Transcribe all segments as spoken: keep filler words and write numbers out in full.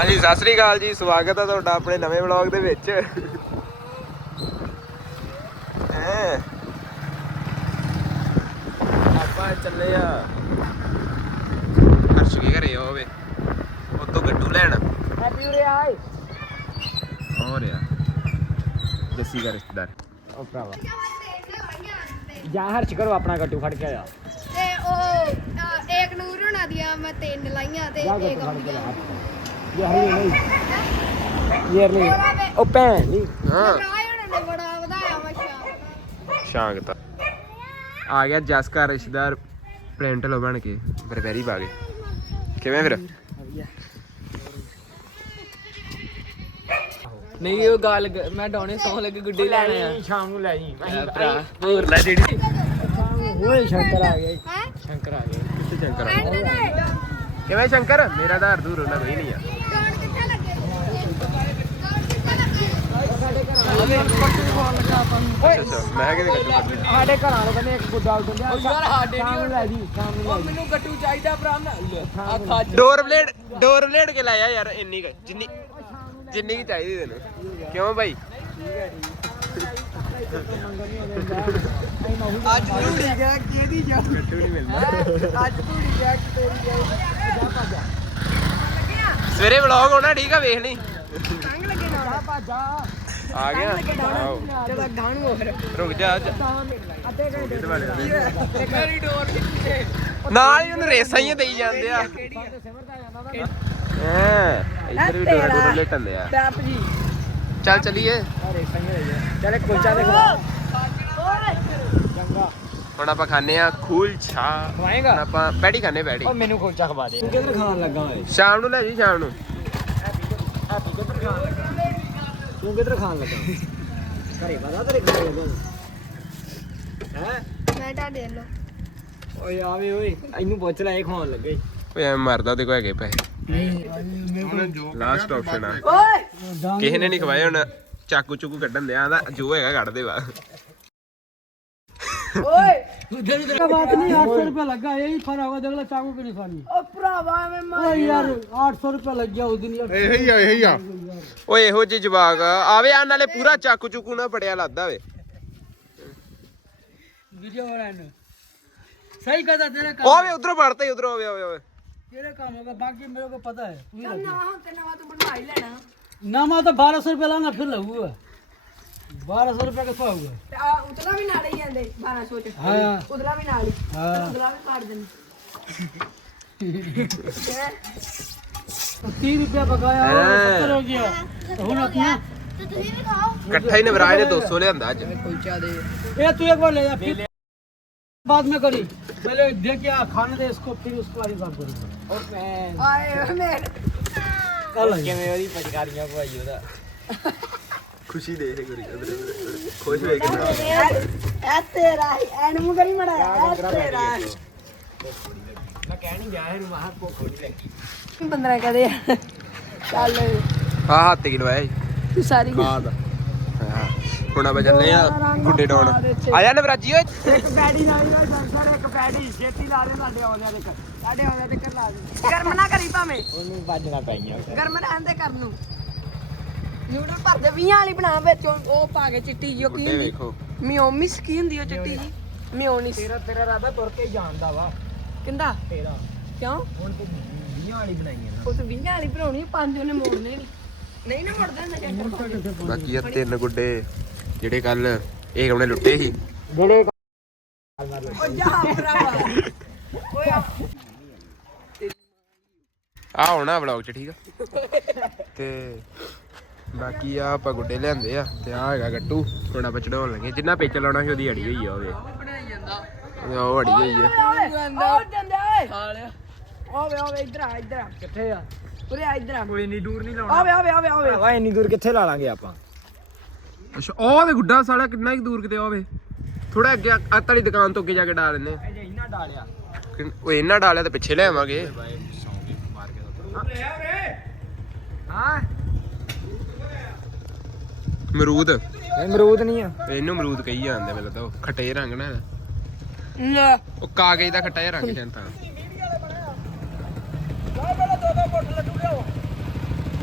ਹਾਂਜੀ ਸਤਿ ਸ੍ਰੀ ਅਕਾਲ ਜੀ, ਸਵਾਗਤ ਹੈ ਤੁਹਾਡਾ ਆਪਣੇ ਨਵੇਂ ਵਲੌਗ ਦੇ ਵਿੱਚ। ਆਪਾਂ ਚੱਲੇ ਆ ਹਰਸ਼ ਕੇ ਘਰੇ ਹੋਵੇ ਉਤੋਂ ਗੱਡੂ ਲੈਣ। ਹੈਪੀ ਉਰੇ ਆਏ ਹੋ ਰਿਹਾ ਦੇਸੀ ਦਾ ਰਿਸ਼ਤੇਦਾਰ। ਉਹ ਭਰਾਵਾ ਜਾ ਹਰਚ ਕਰੋ ਆਪਣਾ ਗੱਟੂ ਫੜ ਕੇ ਆਇਆ ਤੇ ਉਹ ਏਕ ਨੂਰ ਹੋਣਾ ਦੀਆਂ ਮੈਂ ਤਿੰਨ ਲਾਈਆਂ ਤੇ ਜਾ ਏਕ ਗੱਟੂ ਫੜ ਕੇ ਲਾ ਯਾਰ ਇਹ ਨਹੀਂ ਯਾਰ ਨਹੀਂ ਉਹ ਭੈਣ ਨਹੀਂ ਹਾਂ ਰਾਏ ਹੋਣਾ ਨੇ ਬੜਾ ਵਧਾਇਆ ਮਸ਼ਾ ਸ਼ਾਂਗ ਤਾਂ ਆ ਗਿਆ ਜਸ ਘਰ ਰਿਸ਼ਤੇਦਾਰ ਪ੍ਰਿੰਟ ਲੋ ਬਣ ਕੇ ਬਰਬੈਰੀ ਪਾ ਕੇ। ਕਿਵੇਂ ਫਿਰ ਨਹੀਂ ਉਹ ਗੱਲ ਮੈਂ ਡਾਉਣੇ ਸੌ ਲੱਗੇ ਗੁੱਡੀ ਲੈਣੇ ਆ ਸ਼ਾਮ ਨੂੰ ਲੈ ਜੀ ਭਰਾ ਹੋਰ ਲੈ ਜਿਹੜੀ ਓਏ ਸ਼ੰਕਰ ਆ ਗਿਆ ਹੈ ਸ਼ੰਕਰ ਆ ਗਿਆ ਕਿੱਥੇ ਸ਼ੰਕਰ ਆ? ਐਂਡ ਦੇ ਕਿਵੇਂ ਸ਼ੰਕਰ? ਮੇਰਾ ਆਧਾਰ ਦੂਰ ਉਹਨਾਂ ਕੋਈ ਨਹੀਂ ਆ। ਡੋਣ ਕਿੱਥੇ ਲੱਗੇ ਡੋਣ ਕਿੱਥੇ ਲੱਗੇ ਅੱਛਾ ਅੱਛਾ ਮੈਂ ਕਿਹਦੇ ਗੱਡੂ ਕੱਢ ਲਿਆ। ਸਾਡੇ ਘਰਾਂ ਵਾਲੇ ਕਹਿੰਦੇ ਇੱਕ ਗੁੱਡਾ ਉੱਡਿਆ ਉਹ ਯਾਰ ਸਾਡੇ ਸ਼ਾਮ ਨੂੰ ਲੈ ਜੀ ਸ਼ਾਮ ਨੂੰ ਉਹ ਲੈ ਜੀ ਮੈਨੂੰ ਗੱਟੂ ਚਾਹੀਦਾ ਭਰਾ ਨਾ ਆ ਖੱਜ ਡੋਰ ਬਲੇਡ ਡੋਰ ਬਲੇਡ ਕੇ ਲਾਇਆ ਯਾਰ ਇੰਨੀ ਕੁ, ਜਿੰਨੀ ਜਿੰਨੀ ਕੀ ਚਾਹੀਦੀ ਤੈਨੂੰ। ਕਿਉਂ ਭਾਈ? ਅੱਜ ਧੂੜੀ ਗਿਆ ਕਿਹਦੀ ਜਾ ਗੱਟੂ ਨਹੀਂ ਮਿਲਦਾ। ਅੱਜ ਧੂੜੀ ਗਿਆ ਕਿ ਤੇਰੀ ਜਾ ਸਵੇਰੇ ਵਲੌਗ ਹੋਣਾ ਠੀਕ ਆ, ਵੇਖ ਲਈ। ਕੰਗ ਲੱਗੇ ਨਾ ਜਾ ਭਾਜਾ ਆ ਗਿਆ ਆਓ। ਚਲਾ ਗਾਣੂ ਹੋਰ ਰੁਕ ਜਾ ਅੱਜ ਅੱਧੇ ਘੰਟੇ ਮੇਰੀ ਡੋਰ ਕਿੱਥੇ ਨਾਲ ਹੀ ਉਹਨੂੰ ਰੇਸਾਂ ਹੀ ਦੇਈ ਜਾਂਦੇ ਆ। ਸਿਮਰਦਾ ਜਾਂਦਾ ਦਾ ਹਾਂ ਇੱਧਰ ਵੀ ਡੋਰ ਡੋਰ ਲੇਟੰਦੇ ਆ। ਟੈਪ ਜੀ ਚੱਲ ਚਲੀਏ। ਅਰੇ ਸਹੀ ਹੈ ਚਲੇ ਕੁਲਚਾ ਦੇ ਖਵਾ ਚੰਗਾ ਹੁਣ ਆਪਾਂ ਖਾਣੇ ਆ ਖੂਲਛਾ। ਹੁਣ ਖਵਾਏਗਾ ਆਪਾਂ ਪੈੜੀ ਖਾਣੇ ਪੈੜੀ। ਉਹ ਮੈਨੂੰ ਕੁਲਚਾ ਖਵਾ ਦੇ ਤੂੰ ਕਿੱਧਰ ਖਾਣ ਲੱਗਾ ਓਏ ਸ਼ਾਮ ਨੂੰ ਲੈ ਜੀ ਸ਼ਾਮ ਨੂੰ। ਹੈਪੀ ਕਿੱਧਰ ਖਾਣ ਲੱਗਾ ਤੂੰ ਕਿੱਧਰ ਖਾਣ ਲੱਗਾ ਘਰੇ ਪਤਾ ਤੇਰੇ ਘਰੇ ਲੱਗਾ ਹੈ ਮੈਂ ਤਾਂ ਦੇ ਲੋ ਓਏ ਆਵੇ ਓਏ ਇਹਨੂੰ ਪੁੱਛ ਲੈ ਇਹ ਖਾਣ ਲੱਗਾ ਈ ਓਏ ਐ ਮਰਦਾ ਉਹਦੇ ਕੋਲ ਹੈਗੇ ਪੈਸੇ। ਨਹੀਂ ਲਾਸਟ ਆਪਸ਼ਨ ਆ। ਓਏ ਕਿਸੇ ਨੇ ਨਹੀਂ ਖਵਾਏ। ਹੁਣ ਚਾਕੂ ਚੁਕੂ ਕੱਢਣ ਦਿਆ ਆਂਦਾ ਜੋ ਹੈਗਾ ਕੱਢ ਦੇ ਵਾ। ਓਏ बात नहीं आठ सौ रुपया लगा यही फरा होगा देख लो चाकू की निशानी ਉਹ ਭਰਾਵਾ ਐਵੇਂ ओ ਮਾਰ यार आठ सौ रुपया लग गया उस दिन यार ਇਹੀ ਆ ਇਹੀ ਆ। ਓਏ ਇਹੋ ਜਿਹੇ ਜਵਾਕ ਆਵੇ ਆ ਨਾਲੇ ਪੂਰਾ ਚਾਕੂ ਚੁਕੂ ਨਾ ਪੜਿਆ ਲੱਗਦਾ ਵੇ। वीडियो हो रहा है सही कहता तेरे काम ਓਏ ਉਧਰੋਂ ਵੜਤਾ ਹੀ ਉਧਰੋਂ ਆਵੇ ਆਵੇ ਆਵੇ। तेरे काम होगा बाकी मेरे को पता है तू ही लग ਨਾ ਹੁਣ ਤੇ ਨਵਾਂ ਤੂੰ ਬਣਵਾ ਹੀ ਲੈਣਾ नामा तो बारह सौ रुपया लाना फिर लगू बारह सौ रुपया का हुआ ਤੇ ਆ ਉਤਲਾ ਵੀ ਨਾਲ ਹੀ ਜਾਂਦੇ ਬਾਰਾਂ ਸੌ ਚ हाँ ਉਤਲਾ ਵੀ ਨਾਲ ਹੀ हाँ ਉਤਲਾ ਵੀ ਕਾਟ ਦੇਣੀ तीस रुपया पकाया सत्तर हो गया तो हूं अपना ਤੇ ਤੁਸੀਂ ਵੀ ਖਾਓ। ਇਕੱਠਾ ਹੀ ਨਵਰਾਜ ਨੇ ਦੋ ਸੌ ਲਿਆਂਦਾ ਅੱਜ। ਕੁਲਚਾ ਦੇ ये तू एक बार ले जा फिर बाद में करी पहले देख या खाने दे इसको फिर उसको वाली बात करी और मैं ਆਏ ਮੇਰੇ कल किवें ओदी पचकारियां पवाई ओदा ਖੁਸ਼ੀ ਦੇ ਇਹ ਗੁਰੀ ਖੁਸ਼ ਹੋਏ ਕਿ ਐ ਤੇਰਾ ਐਨ ਮੂੰਹ ਕਰੀ ਮੜਾ ਐ ਤੇਰਾ मैं कह नहीं गया है वहां को खोल लगी ਪੰਦਰਾਂ ਕਹਦੇ ਚੱਲ ਹਾਂ ਹੱਥ ਕੀ ਲਵਾਇਆ ਤੂੰ ਸਾਰੀ ਖਾਦ। ਹੁਣ ਆਪਾਂ ਚੱਲੇ ਆ ਗੁੱਡੇ ਡਾਉਣ। ਆਇਆ ਨਵਰਾਜੀ ਓਏ। ਇੱਕ ਬੈਡੀ ਨਾਲ ਨਾਲ ਸਰ ਇੱਕ ਬੈਡੀ ਛੇਤੀ ਲਾ ਦੇ ਸਾਡੇ ਆਉਂਦਿਆਂ ਦੇ ਸਾਡੇ ਆਉਂਦਿਆਂ ਦੇ ਕਰ ਲਾ ਦੇ ਗਰਮ ਨਾ ਕਰੀ ਭਾਵੇਂ ਉਹਨੂੰ ਵੱਜਣਾ ਪਈਆਂ ਗਰਮ ਰਹਿਣ ਦੇ ਕਰ ਨੂੰ ਨਿਊਡਲ ਭਰਦੇ ਵੀਹਾਂ ਵਾਲੀ ਬਣਾ ਵਿੱਚ ਉਹ ਉਹ ਪਾ ਕੇ ਚਿੱਟੀ ਜੀ ਉਹ ਕੀ ਗੁੱਡੇ ਹੁੰਦੀ ਵੇਖੋ ਮਿਓਮਿਸ ਕੀ ਹੁੰਦੀ ਉਹ ਚਿੱਟੀ ਜੀ ਮਿਓਨਿਸ ਤੇਰਾ ਤੇਰਾ ਰਾਦਾ ਤੁਰ ਕੇ ਜਾਣਦਾ ਵਾ ਕਿੰਦਾ ਤੇਰਾ ਕਿਉਂ ਹੁਣ ਤੂੰ ਵੀਹਾਂ ਵਾਲੀ ਬਣਾਈਆਂ ਨਾ ਉਹ ਤੇ ਵੀਹਾਂ ਵਾਲੀ ਬਣਾਉਣੀ ਪੰਜ ਉਹਨੇ ਮੋੜਨੇ ਨਹੀਂ ਨਹੀਂ ਨਾ ਮੋੜਦਾ ਹੁੰਦਾ ਜੱਟ ਬਾਕੀ ਆ ਤਿੰਨ ਗੁੱਡੇ ਜਿਹੜੇ ਕੱਲ ਇਹ ਕਮਨੇ ਲੁੱਟੇ ਸੀ। ਜਿਹੜੇ ਉਹ ਜਾ ਭਰਾਵਾ ਓਏ ਆ ਆ ਹੋਣਾ ਵਲੌਗ ਚ ਠੀਕ ਆ। ਤੇ ਬਾਕੀ ਆ ਆਪਾਂ ਗੁੱਡੇ ਲਿਆਂਦੇ ਆ ਤੇ ਆ ਹੈਗਾ ਗੱਟੂ। ਹੁਣ ਆਪਾਂ ਚੜਾਉਣ ਲੱਗੇ ਜਿੰਨਾ ਪਿੱਛ ਲਾਉਣਾ ਸੀ ਉਹਦੀ ਅੜੀ ਹੋਈ ਆ ਉਹਦੇ ਬਣਾਈ ਜਾਂਦਾ ਉਹ ਅੜੀ ਹੋਈ ਆ। ਉਹ ਜਾਂਦੇ ਓਏ ਖਾ ਲਿਆ ਓਵੇ ਓਵੇ ਇੱਧਰ ਆ ਇੱਧਰ ਆ ਕਿੱਥੇ ਆ ਉਰੇ ਆ ਇੱਧਰ ਆ ਕੋਈ ਇੰਨੀ ਦੂਰ ਨਹੀਂ ਲਾਉਣਾ ਓਵੇ ਓਵੇ ਓਵੇ ਓਵੇ ਵਾ ਇੰਨੀ ਦੂਰ ਕਿੱਥੇ ਲਾ ਲਾਂਗੇ ਆਪਾਂ ਅੱਛਾ ਉਹ ਵੇ ਗੁੱਡਾ ਸਾਲਾ ਕਿੰਨਾ ਕੁ ਦੂਰ ਕਿਤੇ ਹੋਵੇ। ਥੋੜਾ ਅੱਗੇ ਅੱਤ ਵਾਲੀ ਦੁਕਾਨ ਤੋਂ ਅੱਗੇ ਜਾ ਕੇ ਡਾਲ ਲੈਨੇ ਅਜੇ ਇੰਨਾ ਡਾਲਿਆ ਉਹ ਇਹਨਾਂ ਡਾਲਿਆ ਤੇ ਪਿੱਛੇ ਲੈ ਆਵਾਂਗੇ। ਹਾਂ ਮਰੂਦ ਅਮਰੂਦ ਨਹੀਂ ਆ ਇਹਨੂੰ ਮਰੂਦ ਕਹੀ ਜਾਂਦੇ ਮੈਨੂੰ ਤਾਂ। ਉਹ ਖੱਟੇ ਰੰਗ ਨਾ ਲੈ ਉਹ ਕਾਗਜ਼ ਦਾ ਖੱਟਾ ਜਿਹਾ ਰੰਗ ਜਾਂਦਾ।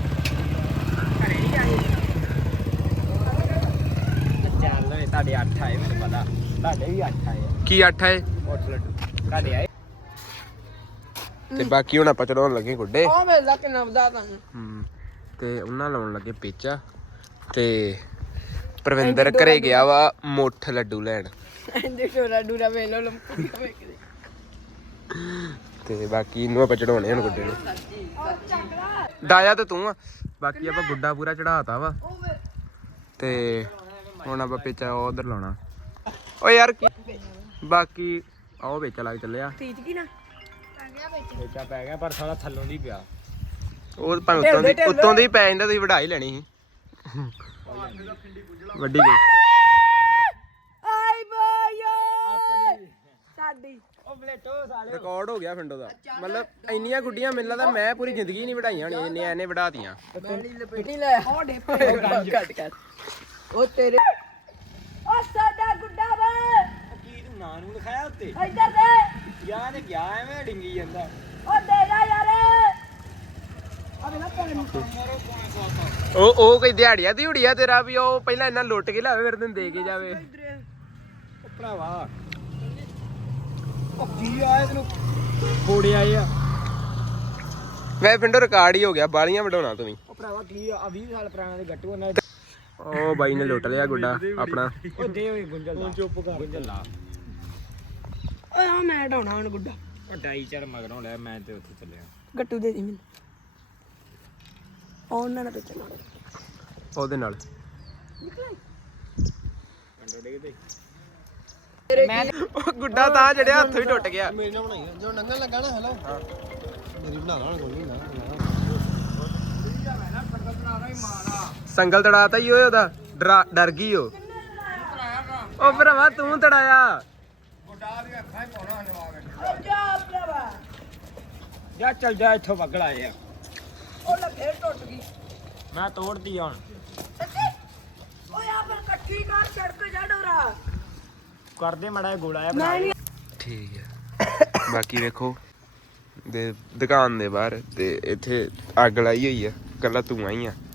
ਅੱਠ ਆਏ ਮੈਨੂੰ ਪਤਾ ਤੁਹਾਡੇ ਵੀ ਅੱਠ ਆਏ ਆ ਕੀ ਅੱਠ ਆਏ ਉੱਠ ਲੱਡੂ ਤੁਹਾਡੇ ਆਏ ਤੇ ਬਾਕੀ ਹੁਣ ਆਪਾਂ ਚੜਾਉਣ ਲੱਗੇ ਗੁੱਡੇ ਉਹ ਵੇਲਾ ਕਿੰਨਾ ਵਧਾ ਦਾਂ ਹੂੰ ਤੇ ਉਹਨਾਂ ਲਾਉਣ ਲੱਗੇ ਪੇਚਾ ਤੇ ਪ੍ਰਵਿੰਦਰ ਘਰੇ ਗਿਆ ਵਾ ਮੁੱਠ ਲੱਡੂ ਲੈਣ ਇੰਦੇ ਡੋਰਾ ਡੂਰਾ ਵੇਲੋ ਲੰਪੂ ਵੇਖਦੇ ਤੇ ਬਾਕੀ ਇਹਨੂੰ ਆਪਾਂ ਚੜਾਉਣੇ ਹੁਣ ਗੁੱਡੇ ਨੂੰ ਡਾਇਆ ਤੇ ਤੂੰ ਆ ਬਾਕੀ ਆਪਾਂ ਗੁੱਡਾ ਪੂਰਾ ਚੜਾਤਾ ਵਾ ਤੇ ਹੁਣ ਆਪਾਂ ਪੇਚਾ ਉਧਰ ਲਾਉਣਾ ਓ ਯਾਰ ਕੀ ਬਾਕੀ ਆਓ ਪੇਚਾ ਲੱਗ ਚੱਲਿਆ ਤੀਜ ਕੀ ਨਾ ਪੇਚਾ ਪੈ ਗਿਆ ਪਰ ਸਾਲਾ ਥੱਲੋਂ ਦੀ ਪਿਆ ਉਹ ਭਾਵੇਂ ਉੱਤੋਂ ਦੀ ਉੱਤੋਂ ਦੀ ਪੈ ਜਾਂਦਾ ਤੁਸੀਂ ਵਢਾ ਹੀ ਲੈਣੀ ਸੀ ਵੱਡੀ ਗਈ ਆਈ ਬਾਈ ਸਾਡੀ ਉਹ ਬਲੇਟੋ ਸਾਲੇ ਰਿਕਾਰਡ ਹੋ ਗਿਆ ਫਿੰਡੋ ਦਾ ਮਤਲਬ ਇੰਨੀਆਂ ਗੁੱਡੀਆਂ ਮੈਨੂੰ ਲੱਗਦਾ ਮੈਂ ਪੂਰੀ ਜ਼ਿੰਦਗੀ ਨਹੀਂ ਵਢਾਈਆਂ ਹੋਣੀਆਂ ਜਿੰਨੀਆਂ ਇਹਨੇ ਵਢਾਤੀਆਂ ਲਪੇਟੀ ਲੈ ਹੋ ਡੇ ਕੱਟ ਕੱਟ ਉਹ ਤੇਰੇ ਉਹ ਸਾਡਾ ਗੁੱਡਾ ਵੇ ਕੀ ਤੂੰ ਨਾਂ ਨੂੰ ਲਿਖਾਇਆ ਉੱਤੇ ਇੱਧਰ ਦੇ ਗਿਆ ਤੇ ਗਿਆ ਐਵੇਂ ਡਿੰਗੀ ਜਾਂਦਾ ਉਹ ਦੇ ਜਾ ਯਾਰ ਅਬੇ ਨਾ ਪੈਣ ਨੂੰ ਉਹ ਉਹ ਕੋਈ ਦਿਹਾੜੀਆ ਦਿਹੜੀਆ ਤੇਰਾ ਵੀ ਉਹ ਪਹਿਲਾਂ ਇਹਨਾਂ ਲੁੱਟ ਕੇ ਲਾਵੇ ਫਿਰ ਤੈਨੂੰ ਦੇ ਕੇ ਜਾਵੇ ਉਹ ਭਰਾਵਾ ਉਹ ਕੀ ਆਇਆ ਤੈਨੂੰ ਕੋੜੇ ਆਏ ਆ ਵੈ ਫਿੰਡੋ ਰਿਕਾਰਡ ਹੀ ਹੋ ਗਿਆ ਬਾਲੀਆਂ ਵਢਾਉਣਾ ਤੂੰ ਵੀ ਉਹ ਭਰਾਵਾ ਕੀ ਆ ਵੀਹ ਸਾਲ ਪੁਰਾਣਾ ਦੇ ਗੱਟੂ ਉਹਨਾਂ ਉਹ ਬਾਈ ਨੇ ਲੁੱਟ ਲਿਆ ਗੁੱਡਾ ਆਪਣਾ ਉਹ ਦੇ ਓਏ ਗੁੰਜਲ ਲਾ ਚੁੱਪ ਕਰ ਗੁੰਜਲ ਲਾ ਓਏ ਆ ਮੈਂ ਢਾਉਣਾ ਹੁਣ ਗੁੱਡਾ ਉਹ ਡਾਈ ਚਰ ਮਗਰੋਂ ਲੈ ਮੈਂ ਤੇ ਉੱਥੇ ਚੱਲਿਆ ਗੱਟੂ ਦੇ ਦੀ ਮੈਨੂੰ ਉਹ ਉਹਨਾਂ ਨਾਲ ਪਿੱਛੇ ਮਾਰ ਉਹਦੇ ਨਾਲ ਕੰਡੋ ਡੇਗਦੇ ਉਹ ਗੁੱਡਾ ਤਾਂ ਜੜਿਆ ਹੱਥੋਂ ਹੀ ਟੁੱਟ ਗਿਆ ਮੇਰੇ ਨਾਲ ਬਣਾਈ ਜੋ ਨੰਗਣ ਲੱਗਾ ਨਾ ਹੈਲੋ ਮੇਰੀ ਬਣਾ ਲਾ ਕੋਈ ਨਹੀਂ ਸੰਗਲ ਤੜਾਤਾ ਹੀ ਓਏ ਉਹਦਾ ਡਰਾ ਡਰ ਗਈ ਉਹ ਉਹ ਭਰਾਵਾ ਤੂੰ ਤੜਾਇਆ ਜਾ ਚੱਲ ਜਾ ਇੱਥੋਂ ਵਗਲ ਆਏ ਆ ਉਹ ਲੈ ਫੇਰ ਟੁੱਟ ਗਈ ਮੈਂ ਤੋੜਦੀ ਹੁਣ ਸੱਚੀ ਓਏ ਆ ਪਰ ਇਕੱਠੀ ਕਰ ਸੜਕ ਜਾ ਡੋਰਾ ਕਰਦੇ ਮੜਾ ਗੋਲਾ ਆ ਮੈਂ ਨਹੀਂ ਠੀਕ ਹੈ ਬਾਕੀ ਵੇਖੋ ਦੇ ਦੁਕਾਨ ਦੇ ਬਾਹਰ ਤੇ ਇੱਥੇ ਅੱਗ ਲਾਈ ਹੋਈ ਆ ਕੱਲਾ ਧੂੰਆਂ ਹੀ ਆ